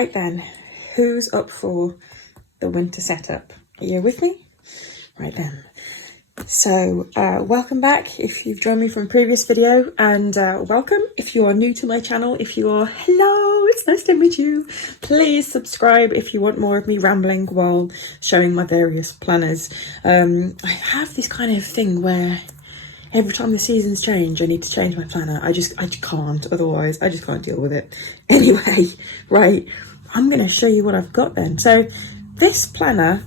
Right then, who's up for the winter setup? Are you with me? Right then. So welcome back if you've joined me from a previous video, and welcome if you are new to my channel. If you are, hello, it's nice to meet you. Please subscribe if you want more of me rambling while showing my various planners. I have this kind of thing where every time the seasons change, I need to change my planner. I just can't, otherwise I just can't deal with it. Anyway, right, I'm going to show you what I've got then. So this planner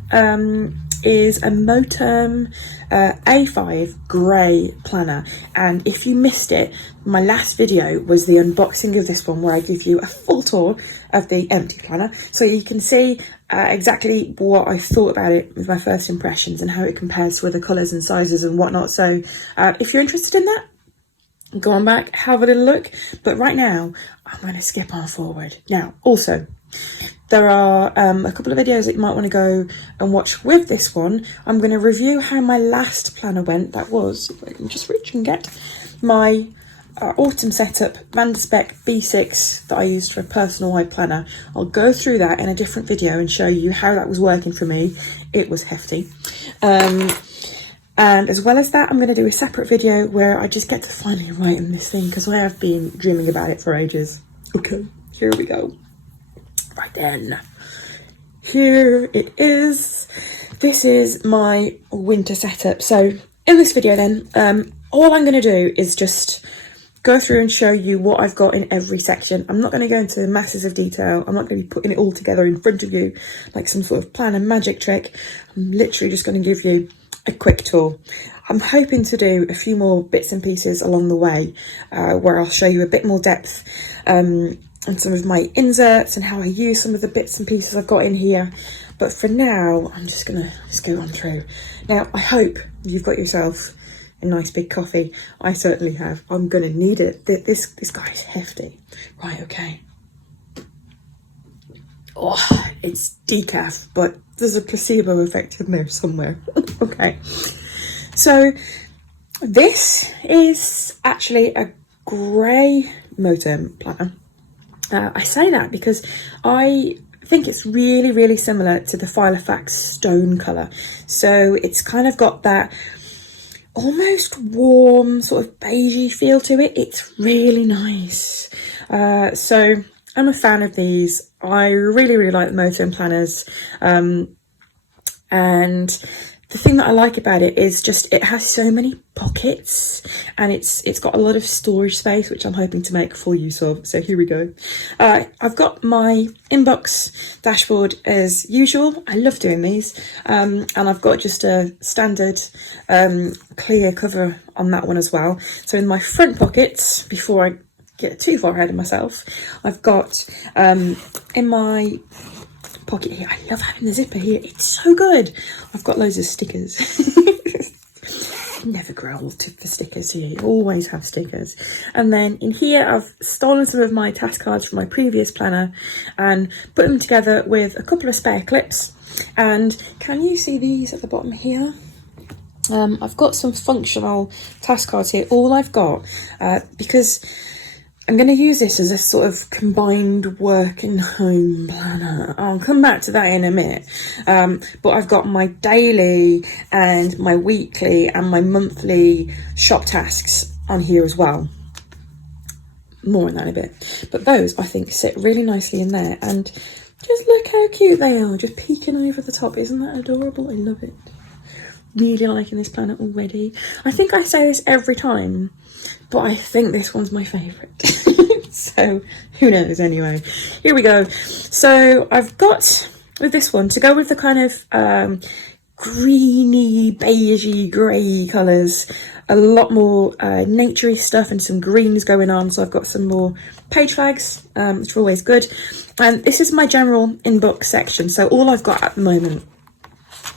is a Moterm A5 grey planner, and if you missed it, my last video was the unboxing of this one where I give you a full tour of the empty planner, so you can see exactly what I thought about it with my first impressions and how it compares to other colours and sizes and whatnot. So if you're interested in that, go on back, have a little look, but right now I'm going to skip on forward. Now also, there are a couple of videos that you might want to go and watch with this one. I'm going to review how my last planner went. That was, if I can just reach and get, my autumn setup Vanderspec B6 that I used for a personal wide planner. I'll go through that in a different video and show you how that was working for me. It was hefty. And as well as that, I'm going to do a separate video where I just get to finally write on this thing, because I have been dreaming about it for ages. Okay, here we go. Right then, here it is. This is my winter setup. So in this video then, all I'm going to do is just go through and show you what I've got in every section. I'm not going to go into masses of detail. I'm not going to be putting it all together in front of you like some sort of planner magic trick. I'm literally just going to give you a quick tour. I'm hoping to do a few more bits and pieces along the way where I'll show you a bit more depth and some of my inserts and how I use some of the bits and pieces I've got in here. But for now, I'm just gonna go on through. Now, I hope you've got yourself a nice big coffee. I certainly have. I'm gonna need it. This guy is hefty. Right, okay. Oh, it's decaf, but there's a placebo effect in there somewhere. Okay. So this is actually a grey Moterm planner. I say that because I think it's really, really similar to the Filofax stone colour. So it's kind of got that almost warm sort of beigey feel to it. It's really nice. So I'm a fan of these. I really, really like the Moterm planners. And the thing that I like about it is just it has so many pockets, and it's got a lot of storage space, which I'm hoping to make full use of. So here we go. I've got my inbox dashboard as usual. I love doing these. And I've got just a standard clear cover on that one as well. So in my front pockets, before I get too far ahead of myself, I've got in my pocket here, I love having the zipper here, it's so good. I've got loads of stickers. Never grow old for stickers here, you always have stickers. And then in here I've stolen some of my task cards from my previous planner and put them together with a couple of spare clips. And can you see these at the bottom here? I've got some functional task cards here. All I've got, because I'm going to use this as a sort of combined work and home planner. I'll come back to that in a minute. But I've got my daily and my weekly and my monthly shop tasks on here as well. More on that in a bit. But those, I think, sit really nicely in there. And just look how cute they are, just peeking over the top. Isn't that adorable? I love it. Really liking this planner already. I think I say this every time, but I think this one's my favourite. So who knows anyway. Here we go. So I've got with this one, to go with the kind of greeny, beigey, grey colours, a lot more naturey stuff and some greens going on. So I've got some more page flags, which are always good. And this is my general inbox section. So all I've got at the moment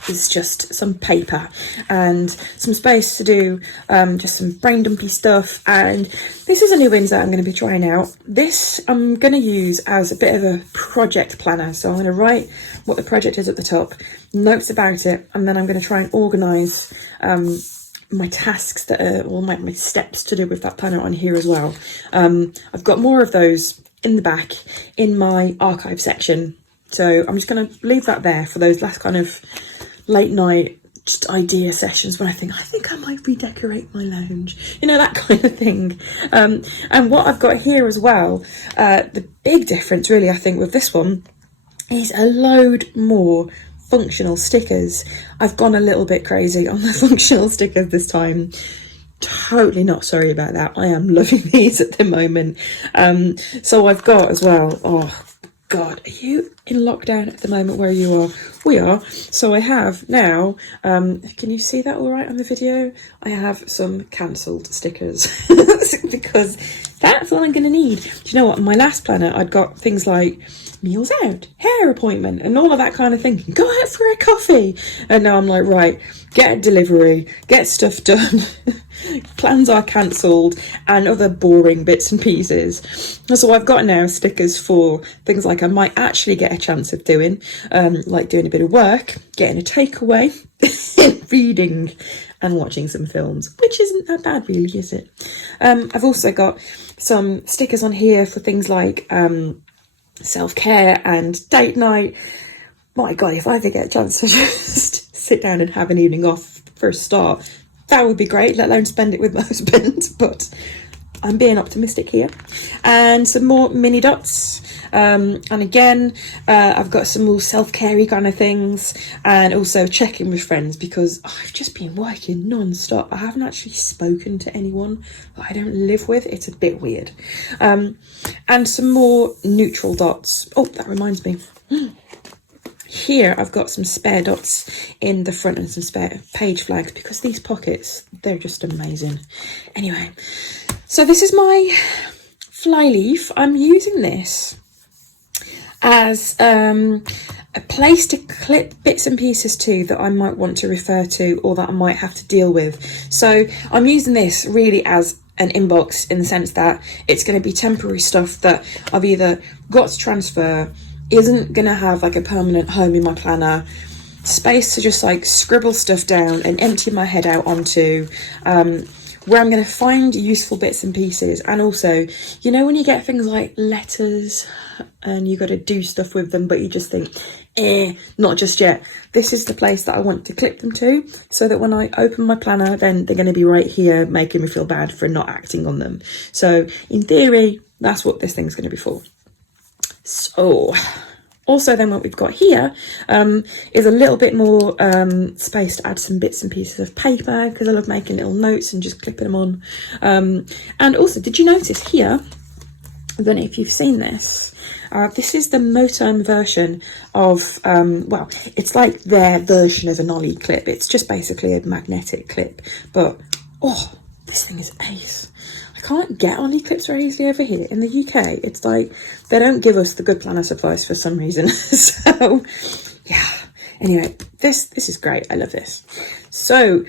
is just some paper and some space to do just some brain dumpy stuff. And this is a new insert I'm going to be trying out. This I'm going to use as a bit of a project planner. So I'm going to write what the project is at the top, notes about it, and then I'm going to try and organise my tasks that are, or my steps to do with that planner on here as well. I've got more of those in the back in my archive section. So I'm just going to leave that there for those last kind of late night just idea sessions when I think I might redecorate my lounge, you know, that kind of thing. And what I've got here as well, the big difference really I think with this one is a load more functional stickers. I've gone a little bit crazy on the functional stickers this time. Totally not sorry about that. I am loving these at the moment. So I've got as well, oh God, are you in lockdown at the moment where you are? We are. So I have now, can you see that all right on the video? I have some cancelled stickers because that's what I'm going to need. Do you know what? In my last planner, I'd got things like meals out, hair appointment, and all of that kind of thing. Go out for a coffee. And now I'm like, right, get a delivery, get stuff done. Plans are cancelled, and other boring bits and pieces. So I've got now stickers for things like I might actually get a chance of doing, like doing a bit of work, getting a takeaway, reading and watching some films, which isn't that bad really, is it? I've also got some stickers on here for things like self-care and date night. My God, if I ever get a chance to just sit down and have an evening off for a start, that would be great, let alone spend it with my husband, but I'm being optimistic here. And some more mini dots. And again, I've got some more self-care-y kind of things, and also checking with friends because I've just been working non-stop. I haven't actually spoken to anyone that I don't live with. It's a bit weird. And some more neutral dots. Oh, that reminds me. Here I've got some spare dots in the front and some spare page flags because these pockets, they're just amazing. Anyway, so this is my flyleaf. I'm using this as a place to clip bits and pieces to that I might want to refer to or that I might have to deal with. So I'm using this really as an inbox in the sense that it's going to be temporary stuff that I've either got to transfer, isn't gonna have like a permanent home in my planner, space to just like scribble stuff down and empty my head out onto, where I'm gonna find useful bits and pieces. And also, you know, when you get things like letters and you got to do stuff with them but you just think, not just yet, this is the place that I want to clip them to, so that when I open my planner then they're going to be right here making me feel bad for not acting on them. So in theory, that's what this thing's going to be for. So also then what we've got here is a little bit more space to add some bits and pieces of paper because I love making little notes and just clipping them on. And also, did you notice here, I don't know if you've seen this, this is the Moterm version of, well, it's like their version of an ollie clip. It's just basically a magnetic clip, but oh, this thing is ace. I can't get ollie clips very easily over here in the UK. It's like they don't give us the good planner supplies for some reason. So yeah, anyway, this is great. I love this. So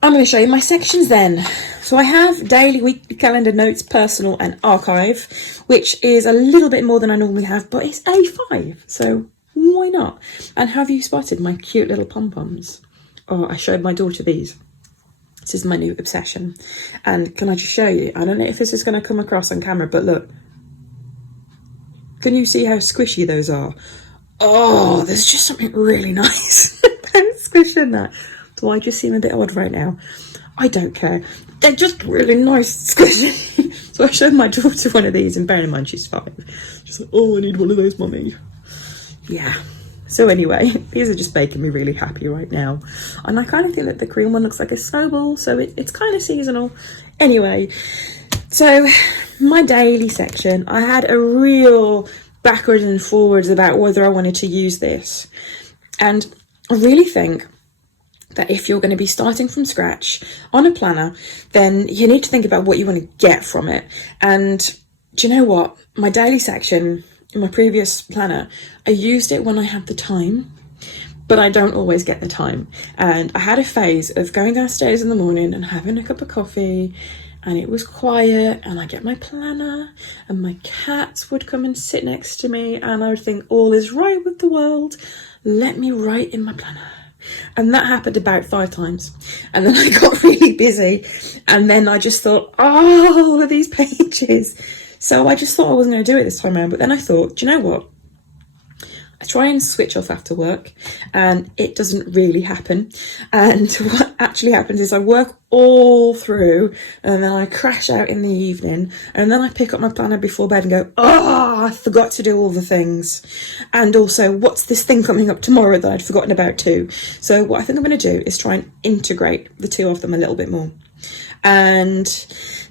I'm going to show you my sections then. So I have daily, weekly, calendar, notes, personal and archive, which is a little bit more than I normally have, but it's A5, so why not? And have you spotted my cute little pom-poms? Oh, I showed my daughter these. This is my new obsession. And can I just show you? I don't know if this is going to come across on camera, but look. Can you see how squishy those are? Oh, there's just something really nice about squishing that. Do I just seem a bit odd right now? I don't care. They're just really nice squishy. So I showed my daughter one of these, and bearing in mind she's 5. She's like, oh, I need one of those, mummy. Yeah. So anyway, these are just making me really happy right now. And I kind of think that the green one looks like a snowball, so it's kind of seasonal. Anyway, so my daily section, I had a real backwards and forwards about whether I wanted to use this. And I really think that if you're going to be starting from scratch on a planner, then you need to think about what you want to get from it. And do you know what? My daily section in my previous planner, I used it when I had the time, but I don't always get the time. And I had a phase of going downstairs in the morning and having a cup of coffee, and it was quiet, and I get my planner and my cats would come and sit next to me, and I would think all is right with the world. Let me write in my planner. And that happened about 5 times. And then I got really busy. And then I just thought, oh, all of these pages. So I just thought I wasn't going to do it this time around, but then I thought, do you know what? I try and switch off after work and it doesn't really happen. And what actually happens is I work all through and then I crash out in the evening, and then I pick up my planner before bed and go, oh, I forgot to do all the things. And also, what's this thing coming up tomorrow that I'd forgotten about too? So what I think I'm going to do is try and integrate the two of them a little bit more. And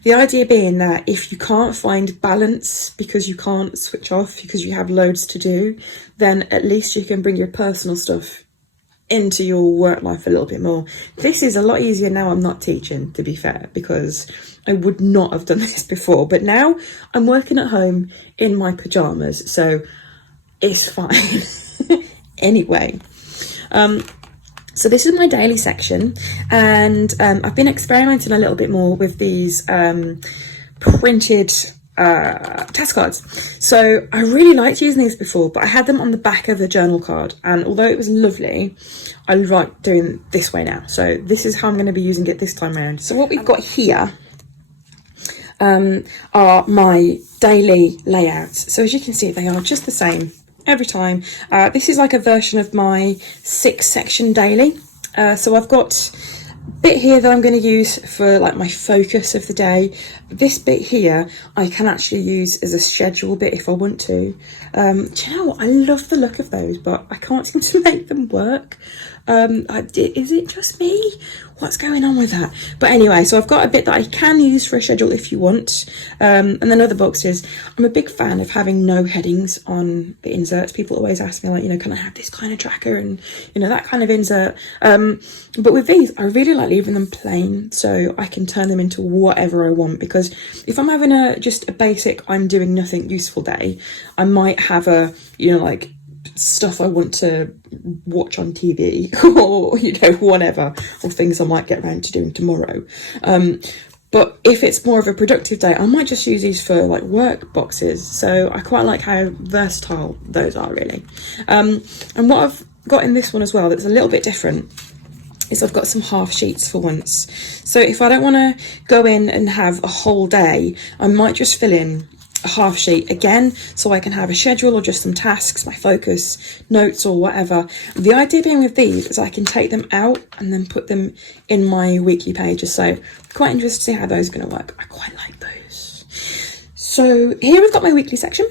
the idea being that if you can't find balance because you can't switch off because you have loads to do, then at least you can bring your personal stuff into your work life a little bit more. This is a lot easier now I'm not teaching, to be fair, because I would not have done this before. But now I'm working at home in my pajamas, so it's fine. Anyway, so this is my daily section, and I've been experimenting a little bit more with these printed task cards. So I really liked using these before, but I had them on the back of the journal card, and although it was lovely, I like doing this way now. So this is how I'm going to be using it this time around. So what we've got here are my daily layouts. So as you can see, they are just the same every time. This is like a version of my 6-section daily. So I've got a bit here that I'm going to use for like my focus of the day. This bit here I can actually use as a schedule bit if I want to. Do you know what? I love the look of those, but I can't seem to make them work. Is it just me? What's going on with that? But anyway, so I've got a bit that I can use for a schedule if you want. And then other boxes. I'm a big fan of having no headings on the inserts. People always ask me, like, you know, can I have this kind of tracker and, you know, that kind of insert. But with these, I really like leaving them plain so I can turn them into whatever I want. Because if I'm having just a basic, I'm doing nothing useful day, I might have like stuff I want to watch on TV or, you know, whatever, or things I might get around to doing tomorrow. But if it's more of a productive day, I might just use these for like work boxes. So I quite like how versatile those are, really. And what I've got in this one as well that's a little bit different is I've got some half sheets for once. So if I don't want to go in and have a whole day, I might just fill in a half sheet again, so I can have a schedule or just some tasks, my focus, notes or whatever. The idea being with these is I can take them out and then put them in my weekly pages. So quite interested to see how those are going to work. I quite like those. So here we've got my weekly section.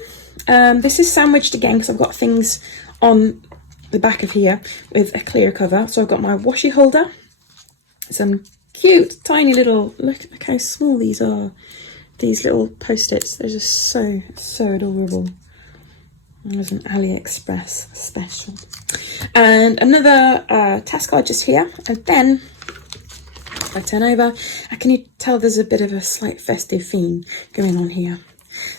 This is sandwiched again because I've got things on the back of here with a clear cover. So I've got my washi holder, some cute tiny little, look how small these are. These little post-its, they're just so adorable. There's an AliExpress special. And another task card just here. And then, if I turn over, can you tell there's a bit of a slight festive theme going on here?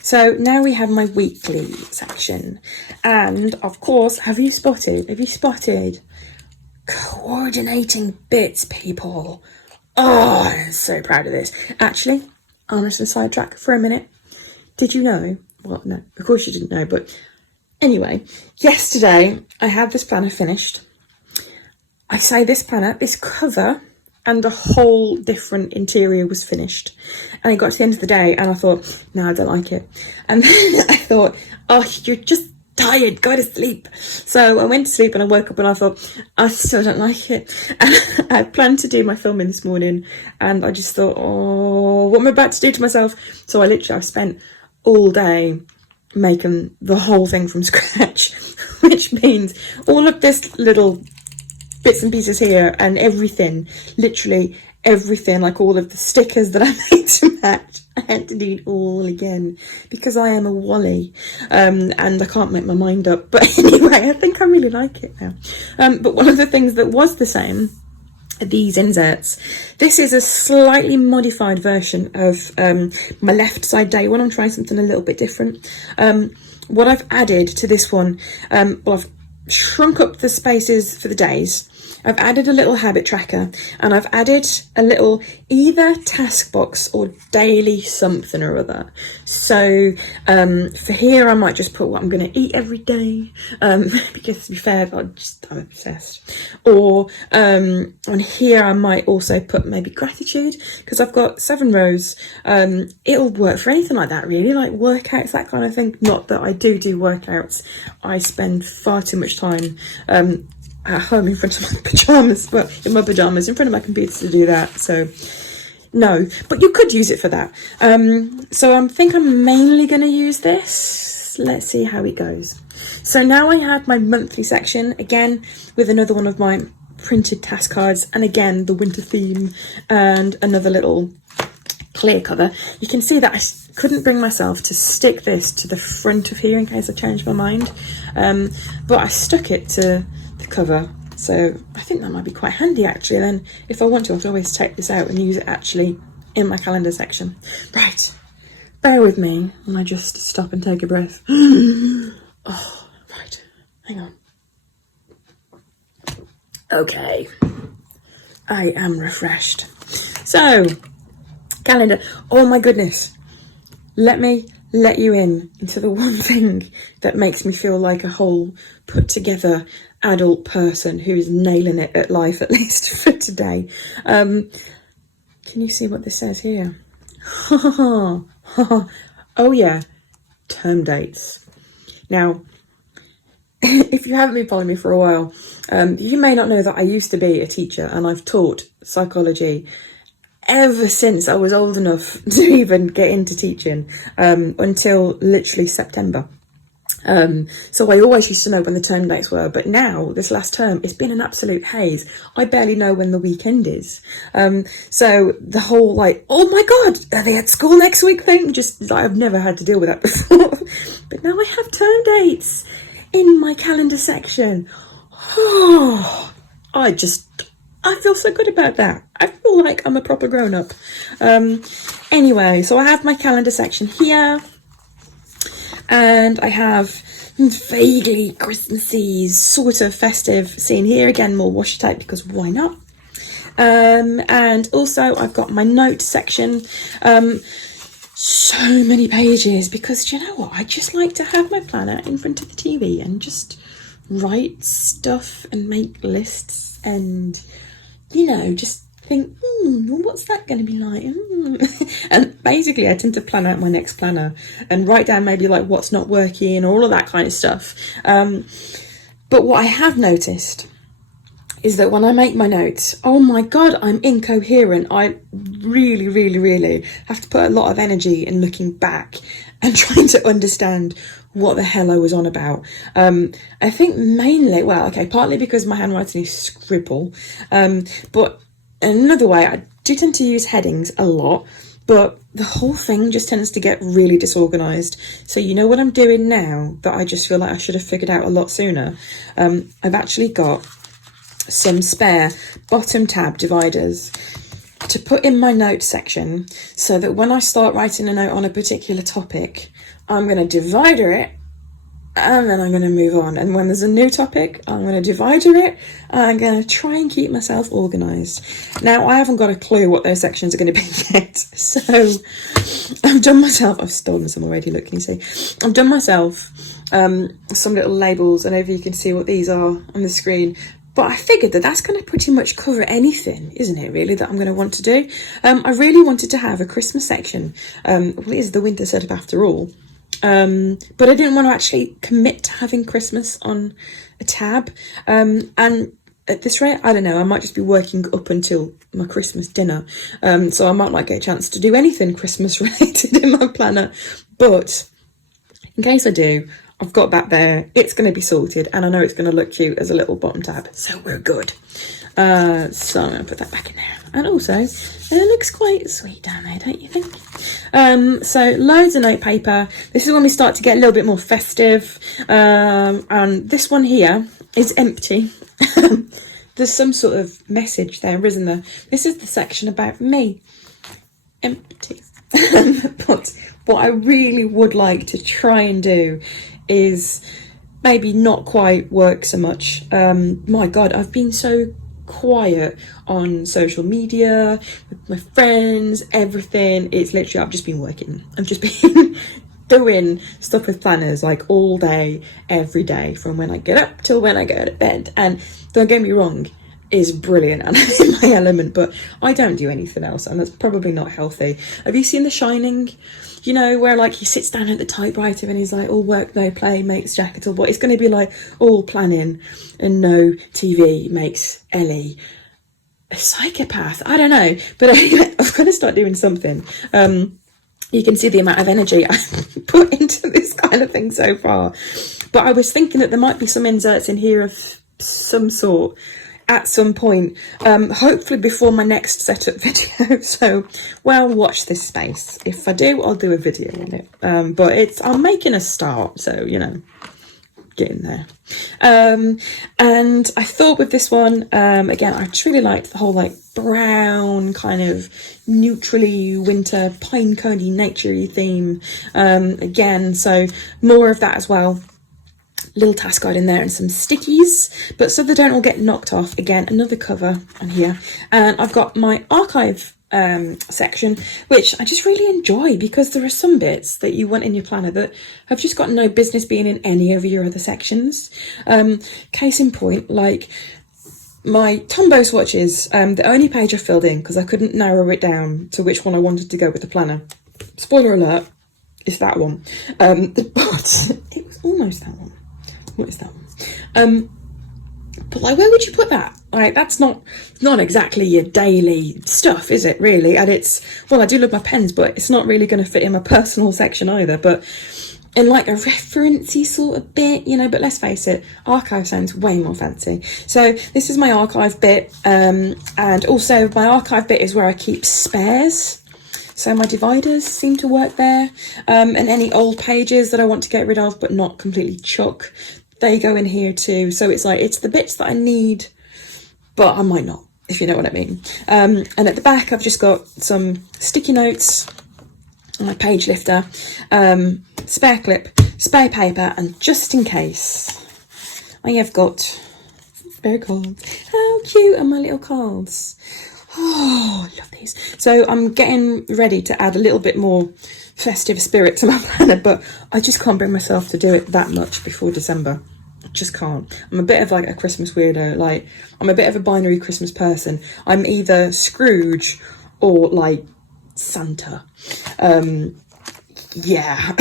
So now we have my weekly section. And of course, have you spotted coordinating bits, people? Oh, I'm so proud of this. Actually, I'm just going to sidetrack for a minute. Did you know? Well, no, of course you didn't know, but anyway, yesterday I had this planner finished. I say this planner, this cover and a whole different interior was finished. And I got to the end of the day and I thought, no, I don't like it. And then I thought, oh, you're just tired, go to sleep. So I went to sleep and I woke up and I thought, I still don't like it. And I planned to do my filming this morning and I just thought, oh, what am I about to do to myself? So I've spent all day making the whole thing from scratch, which means all of this little bits and pieces here and everything, literally everything, like all of the stickers that I made to match, I had to do it all again because I am a wally, and I can't make my mind up. But anyway, I think I really like it now. But one of the things that was the same are these inserts. This is a slightly modified version of my left side day one. I'm trying something a little bit different. What I've added to this one, well, I've shrunk up the spaces for the days, I've added a little habit tracker, and I've added a little either task box or daily something or other. So for here I might just put what I'm going to eat every day, because to be fair, I'm obsessed. Or on here I might also put maybe gratitude, because I've got 7 rows. It'll work for anything like that, really, like workouts, that kind of thing. Not that I do workouts. I spend far too much time at home in front of my pyjamas, well, in my pyjamas, in front of my computer to do that. So no, but you could use it for that. So I think I'm mainly going to use this. Let's see how it goes. So now I have my monthly section, again with another one of my printed task cards, and again the winter theme, and another little clear cover. You can see that I couldn't bring myself to stick this to the front of here in case I changed my mind, but I stuck it to the cover. So I think that might be quite handy actually. Then if I want to, I can always take this out and use it actually in my calendar section. Right, bear with me when I just stop and take a breath. Oh, right, hang on. Okay, I am refreshed. So, calendar, oh my goodness, let me let you into the one thing that makes me feel like a whole put together adult person who's nailing it at life, at least for today. Can you see what this says here? Oh yeah, term dates. Now, if you haven't been following me for a while, you may not know that I used to be a teacher, and I've taught psychology ever since I was old enough to even get into teaching, until literally September. So I always used to know when the term dates were, but now, this last term, it's been an absolute haze. I barely know when the weekend is. So the whole like, oh my God, are they at school next week thing? Just, I've never had to deal with that before. But now I have term dates in my calendar section. Oh, I feel so good about that. I feel like I'm a proper grown-up. Anyway, so I have my calendar section here, and I have vaguely Christmassy, sort of festive scene here. Again, more washi tape, because why not? And also I've got my note section. So many pages, because do you know what? I just like to have my planner in front of the TV and just write stuff and make lists and, you know, just think, what's that going to be like? And basically I tend to plan out my next planner and write down maybe like what's not working or all of that kind of stuff. But what I have noticed is that when I make my notes, oh my God, I'm incoherent. I really, really, really have to put a lot of energy in looking back and trying to understand what the hell I was on about. I think mainly, well, okay, partly because my handwriting is scribble, but another way, I do tend to use headings a lot, but the whole thing just tends to get really disorganised. So you know what I'm doing now that I just feel like I should have figured out a lot sooner? I've actually got some spare bottom tab dividers to put in my notes section, so that when I start writing a note on a particular topic, I'm going to divider it and then I'm going to move on. And when there's a new topic, I'm going to divider it and I'm going to try and keep myself organised. Now, I haven't got a clue what those sections are going to be yet, so I've done myself, I've stolen some already, look, can you see? I've done myself some little labels, and over you can see what these are on the screen. But I figured that that's going to pretty much cover anything, isn't it, really, that I'm going to want to do. I really wanted to have a Christmas section. Well, it is the winter setup after all. But I didn't want to actually commit to having Christmas on a tab. And at this rate, I don't know, I might just be working up until my Christmas dinner. So I might not get a chance to do anything Christmas related in my planner. But in case I do, I've got that there, it's going to be sorted, and I know it's going to look cute as a little bottom tab, so we're good. So I'm going to put that back in there. And also, it looks quite sweet down there, don't you think? So loads of note paper. This is when we start to get a little bit more festive. And this one here is empty. There's some sort of message there, isn't there? This is the section about me. Empty. But what I really would like to try and do is maybe not quite work so much. My God, I've been so quiet on social media, with my friends, everything. It's literally, I've just been working. I've just been doing stuff with planners like all day, every day, from when I get up till when I go to bed. And don't get me wrong, is brilliant and I'm in my element, but I don't do anything else, and that's probably not healthy. Have you seen The Shining? You know, where like he sits down at the typewriter and he's like, all work, no play makes Jack at all. But it's going to be like all planning and no TV makes Ellie a psychopath. I don't know, but anyway, I've got to start doing something. You can see the amount of energy I put into this kind of thing so far. But I was thinking that there might be some inserts in here of some sort at some point, hopefully before my next setup video. So, well, watch this space. If I do, I'll do a video on it. But I'm making a start, so, you know, get in there. And I thought with this one, again, I just really liked the whole like brown kind of neutrally winter pine coney naturey theme. Again, so more of that as well. Little task guide in there and some stickies, but so they don't all get knocked off. Again, another cover on here, and I've got my archive section, which I just really enjoy because there are some bits that you want in your planner that have just got no business being in any of your other sections. Case in point, like my Tombow swatches, the only page I filled in because I couldn't narrow it down to which one I wanted to go with the planner. Spoiler alert, it's that one. But it was almost that one. What is that one? But like, where would you put that? Like, that's not exactly your daily stuff, is it, really? And it's, well, I do love my pens, but it's not really going to fit in my personal section either. But in like a referencey sort of bit, you know, but let's face it, archive sounds way more fancy. So this is my archive bit, and also my archive bit is where I keep spares. So my dividers seem to work there, and any old pages that I want to get rid of but not completely chuck, they go in here too. So it's like, it's the bits that I need, but I might not, if you know what I mean. And at the back, I've just got some sticky notes, my page lifter, spare clip, spare paper, and just in case, I have got spare cards. How cute are my little cards? Oh, I love these. So I'm getting ready to add a little bit more festive spirit to my planner, but I just can't bring myself to do it that much before December. I just can't. I'm a bit of like a Christmas weirdo. Like, I'm a bit of a binary Christmas person. I'm either Scrooge or like Santa. Yeah.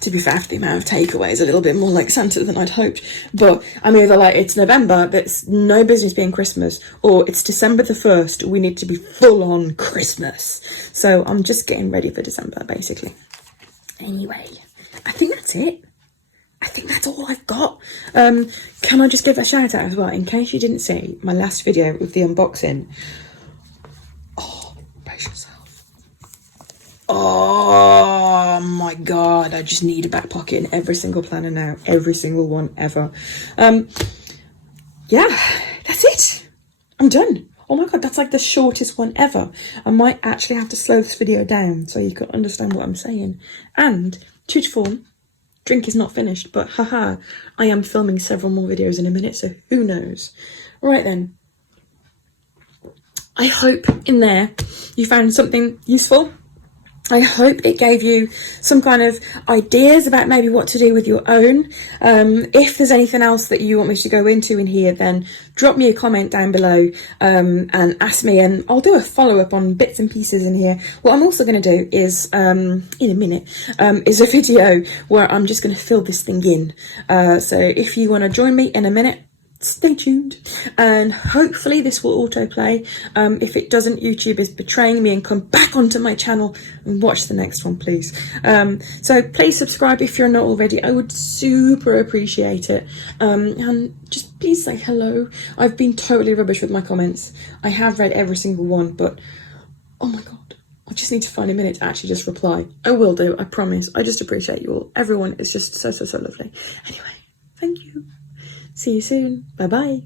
To be fair, the amount of takeaways a little bit more like Santa than I'd hoped. But I'm either like, it's November, that's no business being Christmas, or it's December the 1st, we need to be full on Christmas. So I'm just getting ready for December, basically. Anyway, I think that's it. I think that's all I've got. Can I just give a shout out as well, in case you didn't see my last video with the unboxing. Oh, brace yourself. Oh my god, I just need a back pocket in every single planner now. Every single one ever. Yeah, that's it. I'm done. Oh my god, that's like the shortest one ever. I might actually have to slow this video down so you can understand what I'm saying. And, true to form, drink is not finished, but haha, I am filming several more videos in a minute, so who knows. Right then. I hope in there you found something useful. I hope it gave you some kind of ideas about maybe what to do with your own. If there's anything else that you want me to go into in here, then drop me a comment down below and ask me, and I'll do a follow-up on bits and pieces in here. What I'm also going to do is, in a minute, is a video where I'm just going to fill this thing in. So if you want to join me in a minute, stay tuned, and hopefully this will autoplay. If it doesn't, YouTube is betraying me, and come back onto my channel and watch the next one, please. So please subscribe if you're not already. I would super appreciate it. And just please say hello. I've been totally rubbish with my comments. I have read every single one, but oh my god, I just need to find a minute to actually just reply. I will do, I promise. I just appreciate you all. Everyone is just so lovely. Anyway, thank you. See you soon. Bye bye.